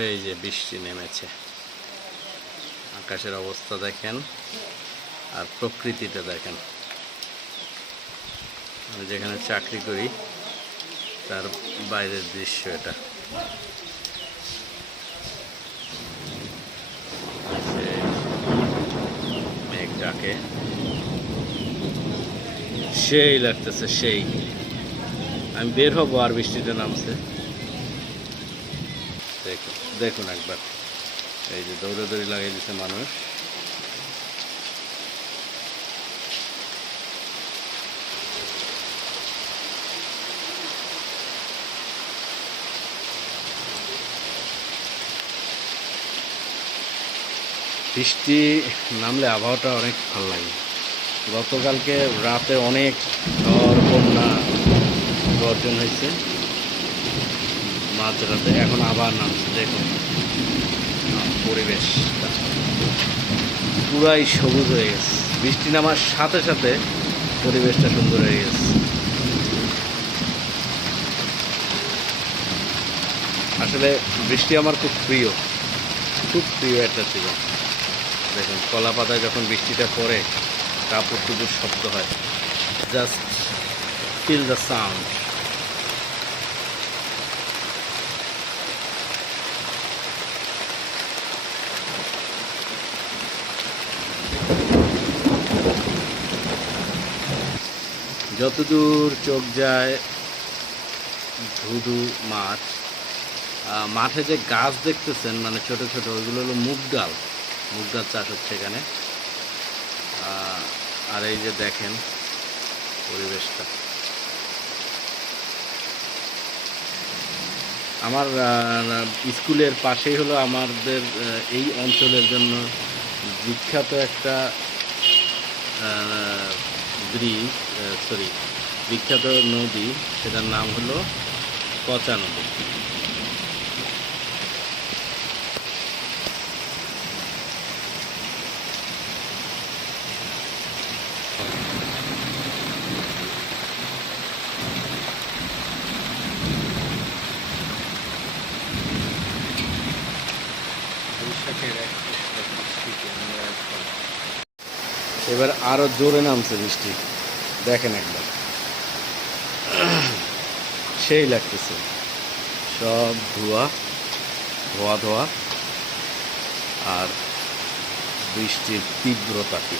এই যে বৃষ্টি নেমেছে, আকাশের অবস্থা দেখেন আর প্রকৃতিটা দেখেন। আমি যেখানে চাকরি করি তার বাইরের দৃশ্য এটা। মেঘ ডাকে, সেই লাগতেছে সেই। আমি বের হবো আর বৃষ্টিটা নামছে। দেখুন দেখুন একবার, এই যে দৌড়াদৌড়ি লাগিয়ে দিচ্ছে মানুষ। বৃষ্টি নামলে আবহাওয়াটা অনেক ভালো লাগে। গতকালকে রাতে অনেক ঝড় বন্যা গর্জন হয়েছে মাঝরাতে, এখন আবার নামছে। দেখুন পরিবেশটা পুরাই সবুজ হয়ে গেছে। বৃষ্টি নামার সাথে সাথে পরিবেশটা সুন্দর হয়ে গেছে। আসলে বৃষ্টি আমার খুব প্রিয়, খুব প্রিয় একটা ছিল। দেখুন কলা পাতায় যখন বৃষ্টিটা পড়ে কাপড় টুপুর শব্দ হয়, জাস্ট ফিল দ্য সাউন্ড। যতদূর চোখ যায় ধুধু মাঠ। মাঠে যে গাছ দেখতেছেন মানে ছোট ছোট, ওইগুলো হলো মুগ ডাল। মুগ ডাল চাষ হচ্ছে এখানে। আর এই যে দেখেন পরিবেশটা। আমার স্কুলের পাশেই হলো আমাদের এই অঞ্চলের জন্য বিখ্যাত একটা ব্রিজ, বিখ্যাত নদী, সেটার নাম হলো পচা নদী। এবার আরো জোরে নামছে বৃষ্টি, দেখেন একবার, সেই লাগতেছে। সব ধোয়া ধোয়া ধোয়া আর বৃষ্টির তীব্রতা কি।